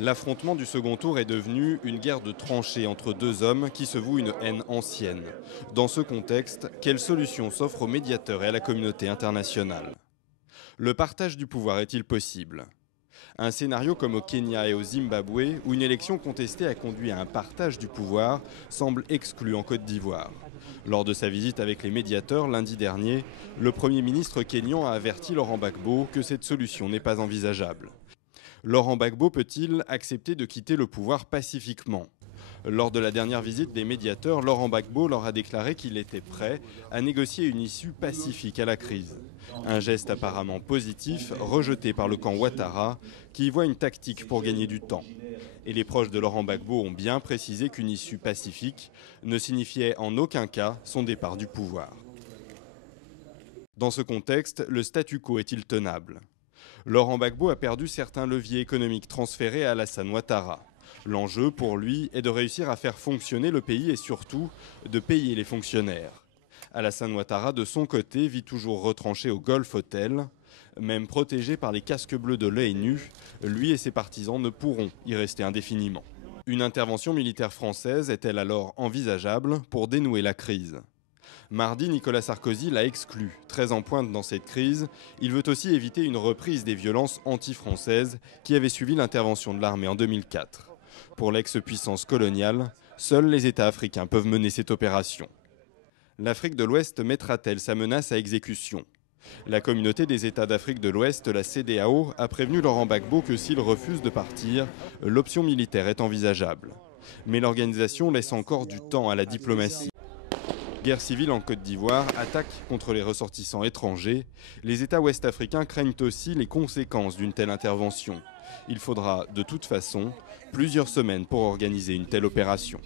L'affrontement du second tour est devenu une guerre de tranchées entre deux hommes qui se vouent une haine ancienne. Dans ce contexte, quelle solution s'offre aux médiateurs et à la communauté internationale? Le partage du pouvoir est-il possible? Un scénario comme au Kenya et au Zimbabwe, où une élection contestée a conduit à un partage du pouvoir, semble exclu en Côte d'Ivoire. Lors de sa visite avec les médiateurs lundi dernier, le Premier ministre kényan a averti Laurent Gbagbo que cette solution n'est pas envisageable. Laurent Gbagbo peut-il accepter de quitter le pouvoir pacifiquement? Lors de la dernière visite des médiateurs, Laurent Gbagbo leur a déclaré qu'il était prêt à négocier une issue pacifique à la crise. Un geste apparemment positif, rejeté par le camp Ouattara, qui y voit une tactique pour gagner du temps. Et les proches de Laurent Gbagbo ont bien précisé qu'une issue pacifique ne signifiait en aucun cas son départ du pouvoir. Dans ce contexte, le statu quo est-il tenable? Laurent Gbagbo a perdu certains leviers économiques transférés à Alassane Ouattara. L'enjeu pour lui est de réussir à faire fonctionner le pays et surtout de payer les fonctionnaires. Alassane Ouattara, de son côté, vit toujours retranché au Golf Hotel. Même protégé par les casques bleus de l'ONU, lui et ses partisans ne pourront y rester indéfiniment. Une intervention militaire française est-elle alors envisageable pour dénouer la crise? Mardi, Nicolas Sarkozy l'a exclu. Très en pointe dans cette crise, il veut aussi éviter une reprise des violences anti-françaises qui avaient suivi l'intervention de l'armée en 2004. Pour l'ex-puissance coloniale, seuls les États africains peuvent mener cette opération. L'Afrique de l'Ouest mettra-t-elle sa menace à exécution? La communauté des États d'Afrique de l'Ouest, la CEDEAO, a prévenu Laurent Gbagbo que s'il refuse de partir, l'option militaire est envisageable. Mais l'organisation laisse encore du temps à la diplomatie. Guerre civile en Côte d'Ivoire, attaque contre les ressortissants étrangers, les États ouest-africains craignent aussi les conséquences d'une telle intervention. Il faudra de toute façon plusieurs semaines pour organiser une telle opération.